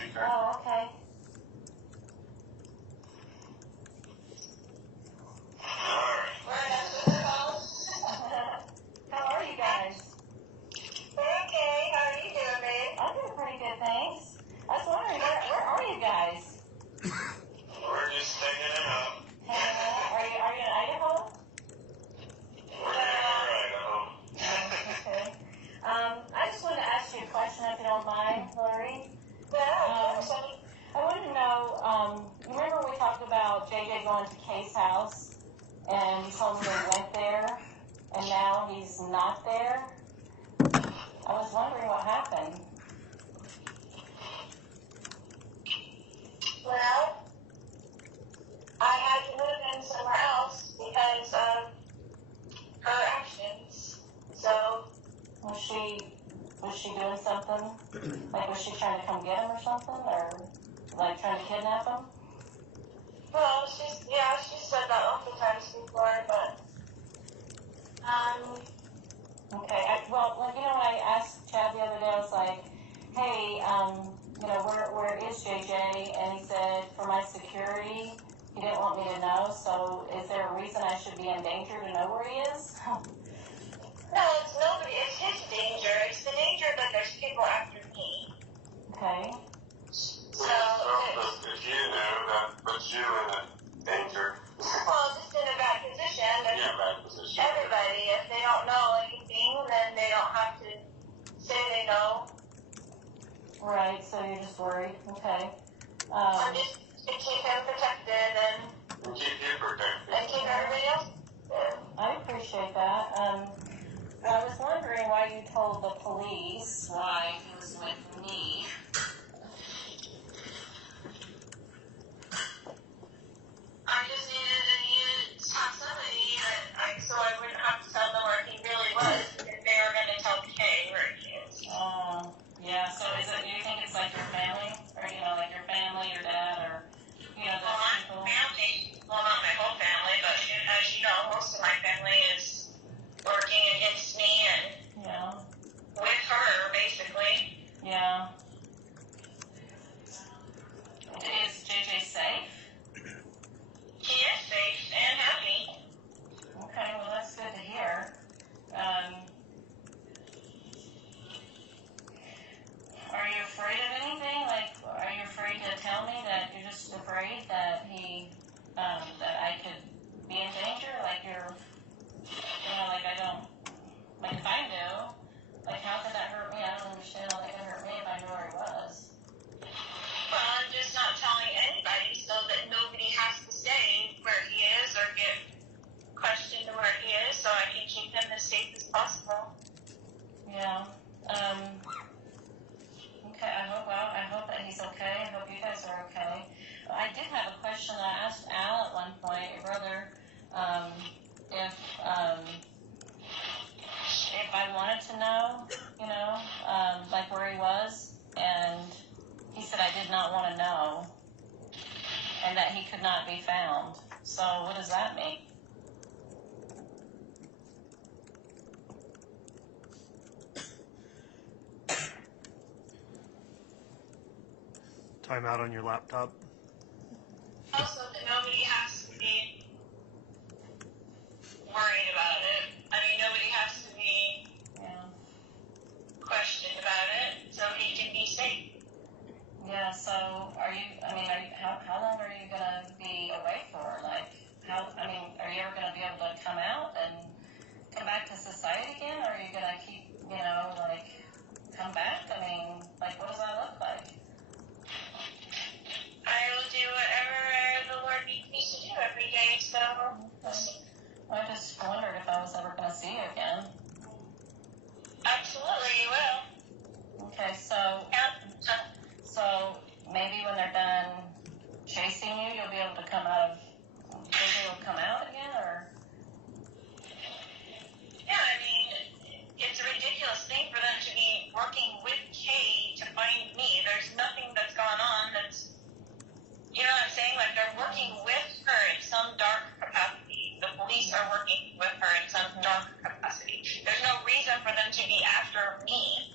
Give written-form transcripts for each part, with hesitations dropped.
speaker. Oh, okay. How are you guys? Okay, how are you doing, babe? I'm doing pretty good, thanks. I was wondering, where are you guys? We're just hanging out. Are you in Idaho? We're in Idaho. Okay. I just wanted to ask you a question, if you don't mind, Hillary. Yeah, of course, honey. I wanted to know, remember we talked about JJ going to Kay's house, and you told me he went there, and now he's not there? I was wondering what happened. Well, I had to move him somewhere else because of her actions. So, Was she doing something? Like, was she trying to come get him or something? Or, like, trying to kidnap him? well, she's said that multiple times before, but, Okay, well, you know, when I asked Chad the other day, I was like, hey, you know, where is JJ? And he said, for my security, he didn't want me to know, so is there a reason I should be in danger to know where he is? no, it's nobody, it's his danger. It's the danger that there's people after me. Okay. So, If you knew, that puts you in a danger. well, just in a bad position. Yeah, bad position. Everybody, if they don't know anything, then they don't have to say they know. Right, so you're just worried. Okay. I'm just to keep him protected and Keep you protected. keep everybody else protected. I appreciate that. I was wondering why you told the police why he was with me. I just needed to have somebody that so I wouldn't have to tell them where he really was if they were going to tell Kay where he is. Oh, yeah. So do you think it's like your family? Or, you know, like your family, your dad, or, you know, Well, those my people? family, well, not my whole family, but as you know, most of my family is working against me and Yeah. with her, basically. Yeah. Is JJ safe? He is safe and happy. Okay, well, that's good to hear. Are you afraid of anything? Like, are you afraid to tell me that you're just afraid that that I could be in danger? Like you're, you know, like I don't, like if I knew, like how could that hurt me? I don't understand how that could hurt me if I knew where he was. Well, I'm just not telling anybody so that nobody has to say where he is or get questioned where he is, so I can keep him as safe as possible. Yeah. Okay, I hope that he's okay. I hope you guys are okay. I did have a question. I asked Al at one point, your brother, if I wanted to know, you know, like where he was, and he said I did not want to know, and that he could not be found. So what does that mean? Time out on your laptop. Also, that nobody has to be worried about it. I mean, nobody has to be questioned about it, so he can be safe. Yeah, so how long are you going to be away for? Like, are you ever going to be able to come out and come back to society again? Or are you going to keep, you know, like, come back? I mean, like, what does that look like? I will do whatever the Lord needs me to do every day, so we'll see. I just wondered if I was ever going to see you again. Absolutely, you will. Okay, so maybe when they're done chasing you, you'll be able to come out again, or? Yeah, I mean, it's a ridiculous thing for them to be working with Kay to find me. There's nothing that's gone on that's, you know what I'm saying? Like, they're working with her in some dark capacity. The police are working with her in some dark capacity. There's no reason for them to be after me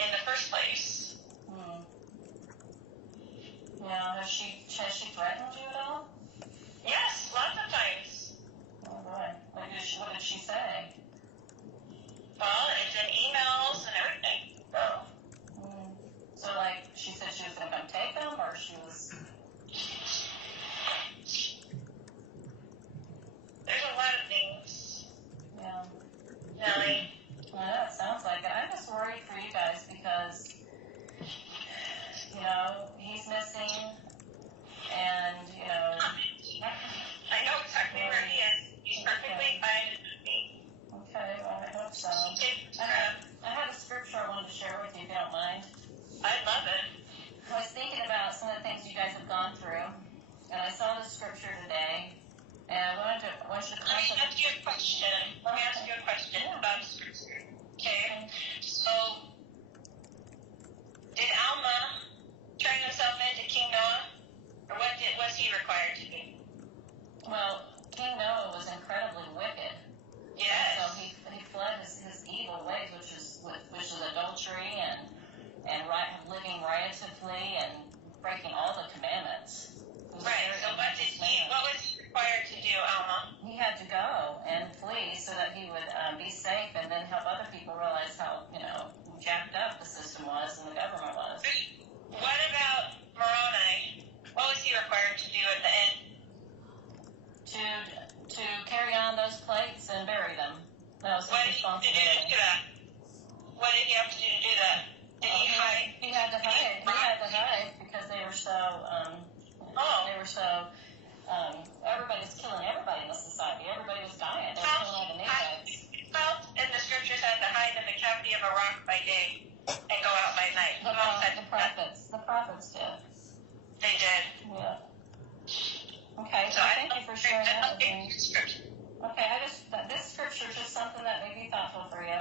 in the first place. Yeah, has she threatened you at all? Yes, lots of times. Oh boy. What did she say? Well, it's in emails and everything. So like, she said she was going to come take them, or she was... There's a lot of things. Yeah. Nellie. Well, that sounds like it. I'm just worried for you guys because, he's missing, and, I know exactly where he is. He's perfectly fine with me. Okay, well, I hope so. I have a scripture I wanted to share with you, if you don't mind. I love it. I was thinking about some of the things you guys have gone through, and I saw the scripture today, and I want you to Let me ask you a question. About scripture. Okay? So, did Alma turn himself into King Noah? Or what was he required to do? Well, King Noah was incredibly wicked. Yes. So he fled his evil ways, which is adultery and living riotously and breaking all the commandments. Right. So what was he required to do, Alma? He had to go and flee so that he would be safe and then help other people realize how, jacked up the system was and the government was. What about Moroni? What was he required to do at the end? To carry on those plates and bury them. That was his responsibility. What did he have to do to do that? Did he hide? He had to hide. He had to hide because they were so. Everybody's killing everybody in the society. Everybody was dying. They were killing all the Ninevites. And the scriptures had to hide in the cavity of a rock by day and go out by night. The prophets did. They did. Yeah. Okay, so thank you for sharing that with me. Okay, this scripture is just something that may be thoughtful for you.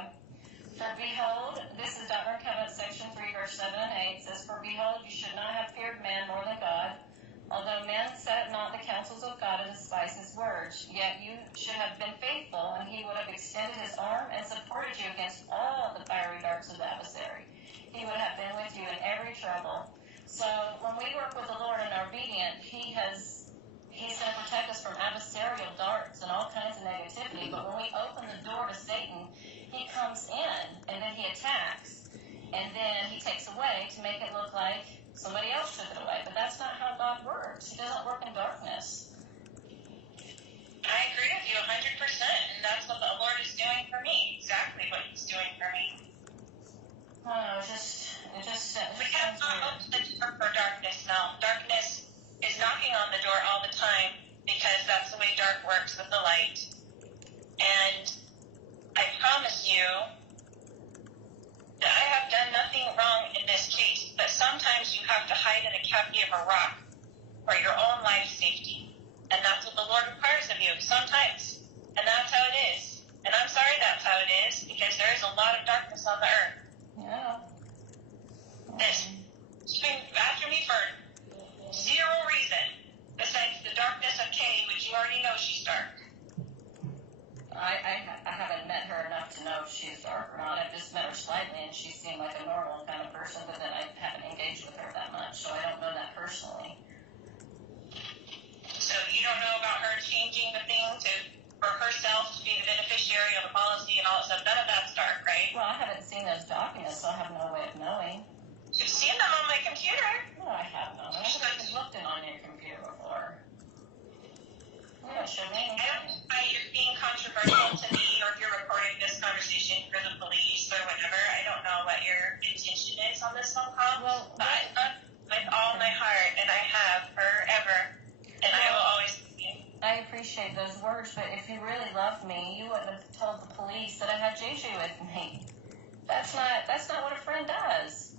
For behold, this is Doctrine and Covenants, section 3, verse 7 and 8, says, For behold, you should not have feared man more than God. Although man set not the counsels of God and despised his words, yet you should have been faithful, and he would have extended his arm and supported you against all the fiery darts of the adversary. He would have been with you in every trouble. So when we work with the Lord and are obedient, He's going to protect us from adversarial darts and all kinds of negativity. But when we open the door to Satan, he comes in and then he attacks. And then he takes away to make it look like somebody else took it away. But that's not how God works. He doesn't work in darkness. I agree with you 100%. And that's what the Lord is doing for me. Exactly what He's doing for me. Oh, we have not opened the door for darkness now. Darkness is knocking on the door all the time because that's the way dark works with the light. And I promise you that I have done nothing wrong in this case, but sometimes you have to hide in a cavity of a rock for your own life safety. And that's what the Lord requires of you sometimes. And that's how it is. And I'm sorry that's how it is because there is a lot of darkness on the earth. Yeah. It's been after me for zero reason besides the darkness of Kay, which you already know she's dark. I haven't met her enough to know if she's dark or not. I've just met her slightly, and she seemed like a normal kind of person, but then I haven't engaged with her that much, so I don't know that personally. So you don't know about her changing the thing for herself to be the beneficiary of the policy and all that stuff. None of that's dark, right? Well, I haven't seen those documents, so I have no way of knowing. You've seen them on my computer. No, I have not. I haven't even looked in on your computer before. Yeah, show me. I don't know why you're being controversial to me, or if you're recording this conversation for the police or whatever. I don't know what your intention is on this phone call. Well, but I love with all my heart, and I have forever, and I will always love you. I appreciate those words, but if you really loved me, you wouldn't have told the police that I had JJ with me. That's not what a friend does.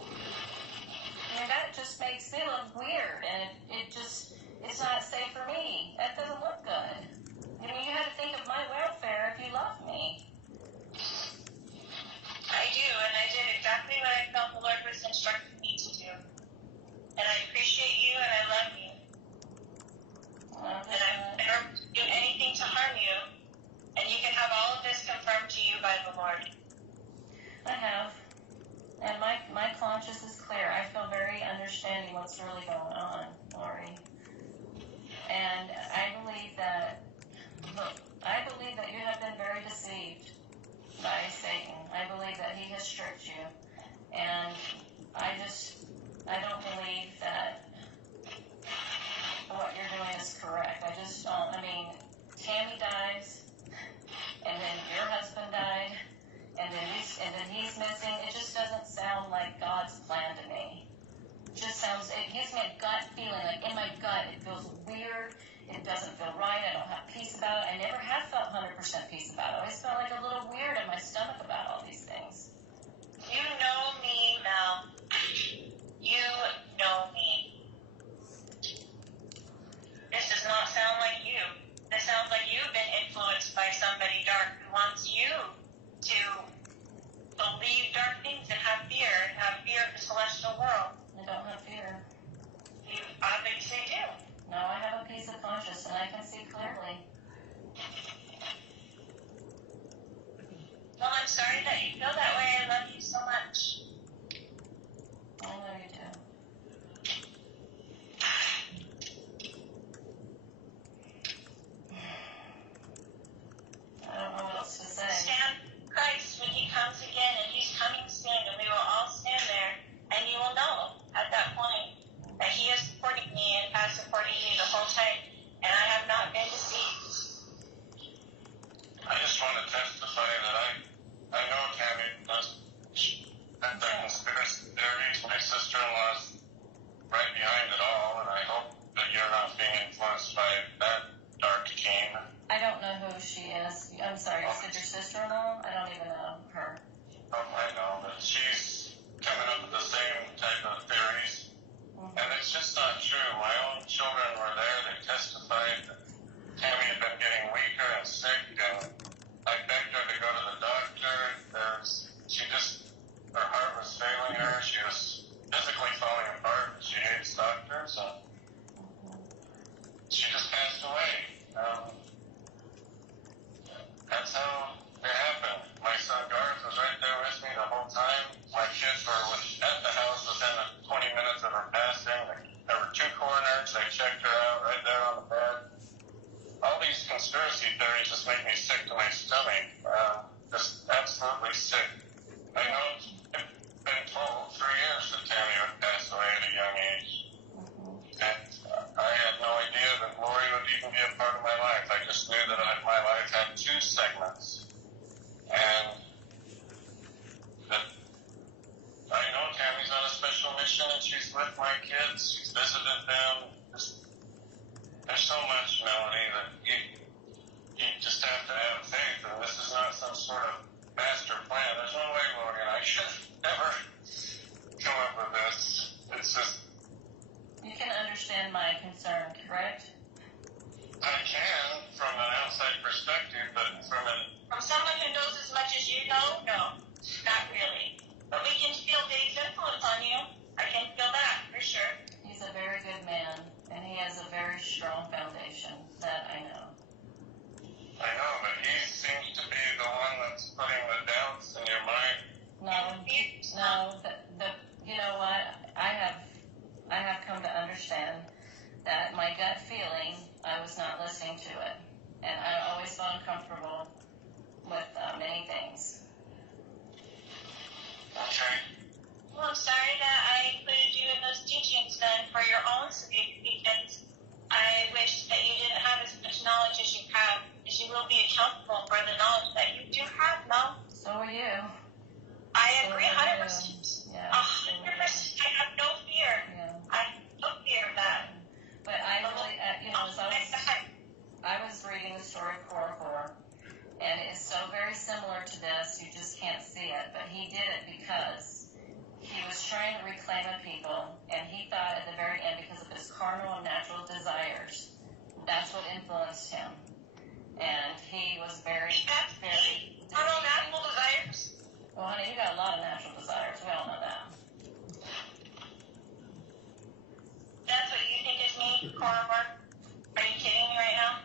I mean, that just makes me look weird, and it's not safe for me. That doesn't look good. I mean, you had to think of my welfare if you love me. I do, and I did exactly what I felt the Lord was instructing me to do. And I appreciate you, and I love you. And I've never do anything to harm you, and you can have all of this confirmed to you by the Lord. I have. And my conscience is clear. I feel very understanding what's really going on, Lori. And I believe that you have been very deceived by Satan. I believe that he has tricked you. And I don't believe that what you're doing is correct. I just don't. I mean, Tammy dies, and then your husband died, and then he's missing. It just doesn't sound like God's plan to me. It just sounds. It gives me a gut feeling. Like in my gut, it feels weird. It doesn't feel right. I don't have peace about it. I never have felt 100% peace about it. I always felt like a little weird in my stomach about all these things. You know me, Mel. You know me. This does not sound like you. This sounds like you've been influenced by somebody dark who wants you to believe dark things and have fear of the celestial world. I don't have fear. I bet you do. No, I have a peace of conscience, and I can see clearly. Well, I'm sorry that you feel that way. I love you so much. I know you do. I don't know what else to say. Stand Christ when he comes again, and he's coming soon, and we will all stand there, and you will know at that point that he is supporting me and has supported me the whole time, and I have not been deceived. I just want to testify that I know Tammy does the conspiracy theories. My sister-in-law's right behind it all, and I hope that you're not being influenced by that dark king. I don't know who she is. I'm sorry, you said your sister-in-law? I don't even know her. I know that she's coming up with the same type of theories. And it's just not true. My own children were there. They testified that Tammy had been getting weaker and sick, and I begged her to go to the doctor. Her heart was failing her. She was physically falling apart. She hates doctors, and she just passed away. That's how it happened. My son Garth was right there with me the whole time. My kids were at the house within 20 minutes of her passing. There were 2 coroners. They checked her out right there on the bed. All these conspiracy theories just make me sick to my stomach. Just absolutely sick. I know it's been told 3 years that Tammy would pass away at a young age. And I had no idea that Lori would even be a part of my life. I just knew that my life had 2 segments. And that I know Tammy's on a special mission, and she's with my kids. She's visited them. There's so much, Melanie, that you just have to have faith, and this is not some sort of master plan. There's no way, Lori, and I should never come up with this. It's just... You can understand my concern, correct? I can, from an outside perspective, but from someone who knows as much as you know, no, not really. But we can feel Dave's influence on you. I can feel that, for sure. He's a very good man, and he has a very strong foundation, that I know. I know, but he seems to be the one that's putting the doubts in your mind. You know what? I have come to understand that my gut feeling, I was not listening to it. And I always felt uncomfortable with many things. Okay. Well, I'm sorry that I included you in those teachings then for your own sake, because I wish that you didn't have as much knowledge as you have, because you will be accountable for the knowledge that you do have, Mel. So are you. I agree 100%. Yeah. 100%. I have no fear. Yeah. I have no fear of that. But I really, I was reading the story of Korihor, and it is so very similar to this, you just can't see it. But he did it because he was trying to reclaim a people, and he thought at the very end, because of his carnal and natural desires, that's what influenced him. And he was very, very... Carnal natural desires? Well, honey, you got a lot of natural desires. We all know that. That's what you think is me, Korihor? Are you kidding me right now?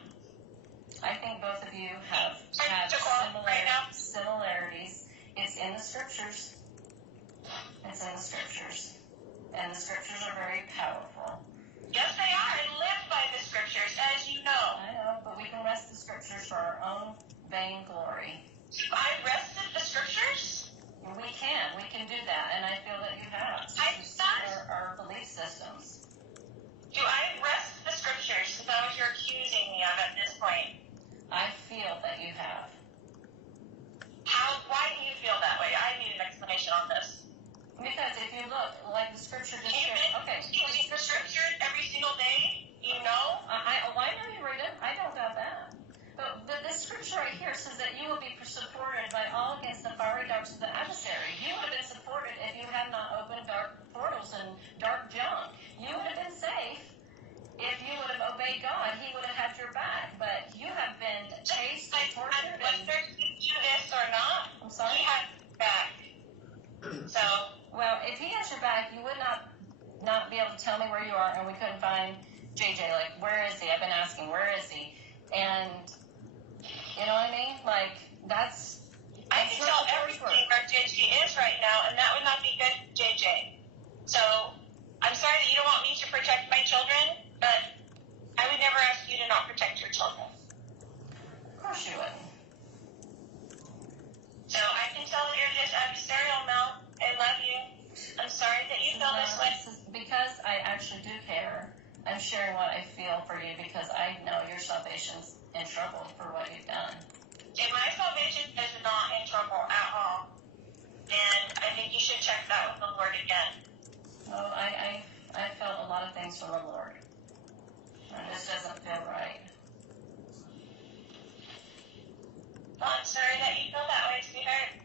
I think both of you have similarities. It's in the scriptures. It's in the scriptures. And the scriptures are very powerful. Yes, they are. I live by the scriptures, as you know. I know, but we can wrest the scriptures for our own vain glory. I wrested the scriptures? We can do that, and I feel that you have. Our belief systems. Do I wrest the scriptures? Is that what you're accusing me of at this point? I feel that you have. Why do you feel that way? I need an explanation on this. Because if you look, like the scripture just said, okay. Do you read the scripture every single day? You know? I know you read it. I don't doubt that. But this scripture right here says that you will be supported by all against the fiery darts of the adversary. You would have been supported if you had not opened dark portals and dark junk. You would have been safe if you would have obeyed God. He would have had your back. But you have been chased and tortured. Whether you do this or not, I'm sorry? he has your back. So... Well, if he has your back, you would not be able to tell me where you are, and we couldn't find JJ. Like, where is he? I've been asking, where is he? And, you know what I mean? Like, that's... I can tell everything where JJ is right now, and that would not be good, JJ. So, I'm sorry that you don't want me to protect my children, but I would never ask you to not protect your children. Of course you wouldn't. So, I can tell that you're just adversarial, Mel. I love you. I'm sorry that you feel this way. Because I actually do care. I'm sharing what I feel for you because I know your salvation's in trouble for what you've done. If my salvation is not in trouble at all, then I think you should check that with the Lord again. Oh, I felt a lot of things from the Lord. And this doesn't feel right. Well, I'm sorry that you feel that way, sweetheart.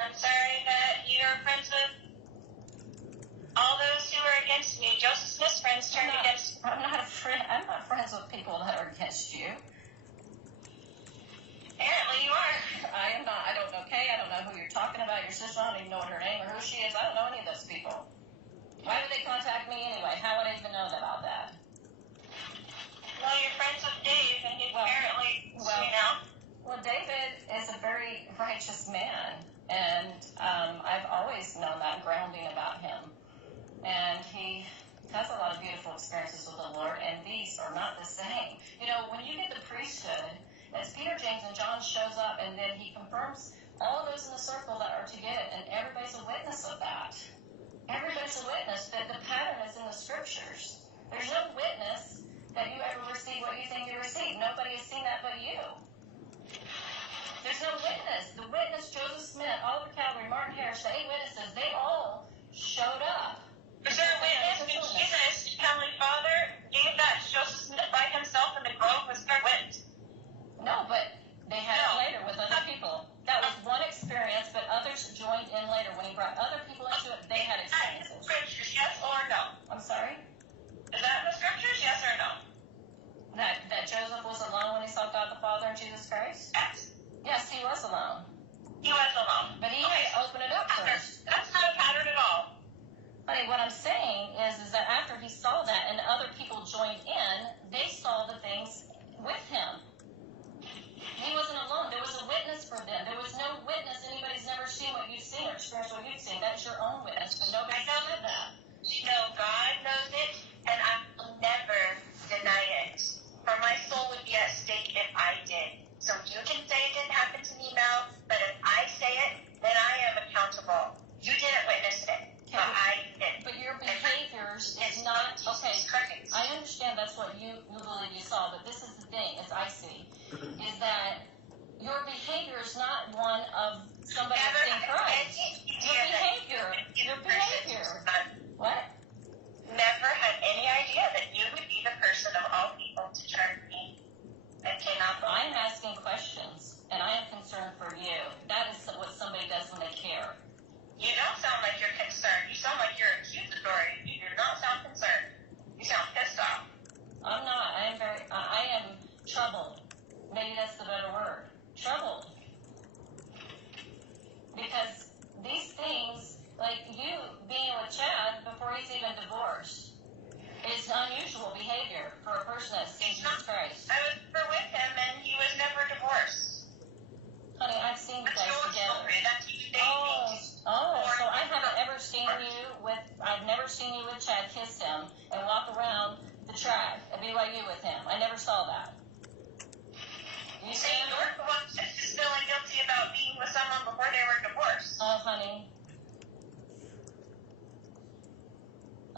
I'm sorry that you're friends with all those who are against me. Joseph Smith's friends turned against me. I'm not friends with people that are against you. Apparently you are. I am not. I don't know Kay. I don't know who you're talking about. Your sister. I don't even know what her name or who she is. I don't know any of those people. Why would they contact me anyway? How would I even know about that? Well, you're friends with Dave, and he's apparently, you know. Well, David is a very righteous man. And I've always known that grounding about him. And he has a lot of beautiful experiences with the Lord, and these are not the same. You know, when you get the priesthood, as Peter, James, and John shows up, and then he confirms all of those in the circle that are to get it, and everybody's a witness of that. Everybody's a witness that the pattern is in the scriptures. There's no witness that you ever receive what you think you receive. Nobody has seen that but you. There's no witness. The witness, Joseph Smith, Oliver Calvary, Martin Harris, the 8 witnesses, they all showed up. Is there a witness when Jesus, Heavenly Father, gave that to Joseph Smith by himself in the grove? Was there a witness? No, but they had it later with other people. That was one experience, but others joined in later. When he brought other people into it, they had experiences. Scriptures, yes or no? I'm sorry? Is that in the scriptures, yes or no? That Joseph was alone when he saw God the Father and Jesus Christ? Yes. Yes, he was alone. He was alone. But he had to open it up first. That's not a pattern at all. Honey, what I'm saying is that after he saw that and other people joined in, they saw the things with him. He wasn't alone. There was a witness for them. There was no witness. Anybody's never seen what you've seen or experienced what you've seen. That's your own witness, but nobody said that. No, God knows it, and I will never deny it. For my soul would be at stake if I did. So you can say it didn't happen to me, Mel, but if I say it, then I am accountable. You didn't witness it, but I did. But your behaviors is not, okay, I understand that's what you believe you saw, but this is the thing, as I see, is that your behavior is not one of somebody that's in Christ. Your behavior. What? Never had any idea that you would be the person of all people to turn me. I cannot believe I'm asking questions, and I am concerned for you. That is what somebody does when they care.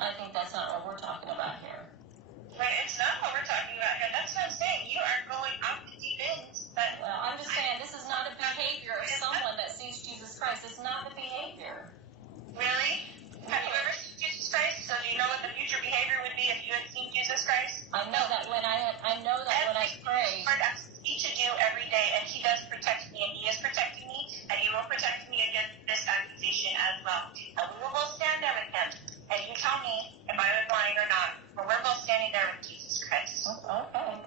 I think that's not what we're talking about here. Right, it's not what we're talking about here. That's what I'm saying. You are going off the deep ends. But Well, I'm just saying this is not a behavior of someone that sees Jesus Christ. It's not the behavior. Really? Have you ever seen Jesus Christ? So do you know what the future behavior would be if you had seen Jesus Christ? I know that when I pray. Lord asks each of you every day, and He does protect me, and He is protecting me, and He will protect me against this accusation as well. And we will both stand there with Him, and you tell me if I was lying or not, but we're both standing there with Jesus Christ. Okay.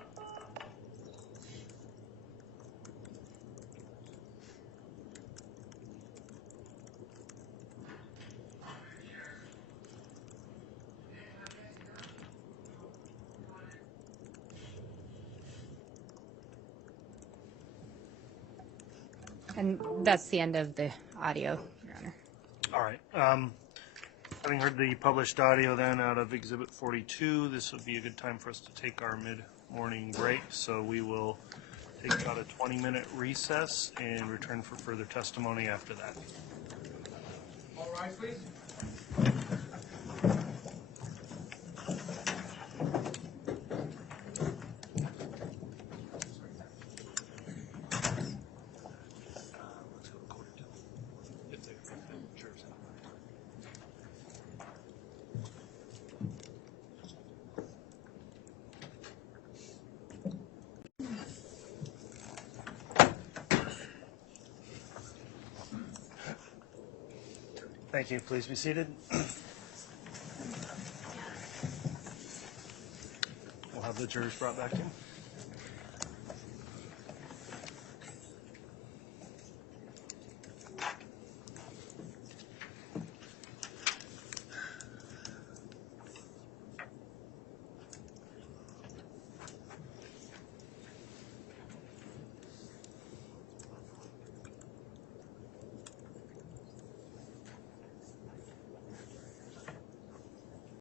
And that's the end of the audio, Your Honor. All right. Having heard the published audio then out of Exhibit 42, this would be a good time for us to take our mid-morning break. So we will take about a 20-minute recess and return for further testimony after that. All rise, please. Thank you. Please be seated. We'll have the jurors brought back in.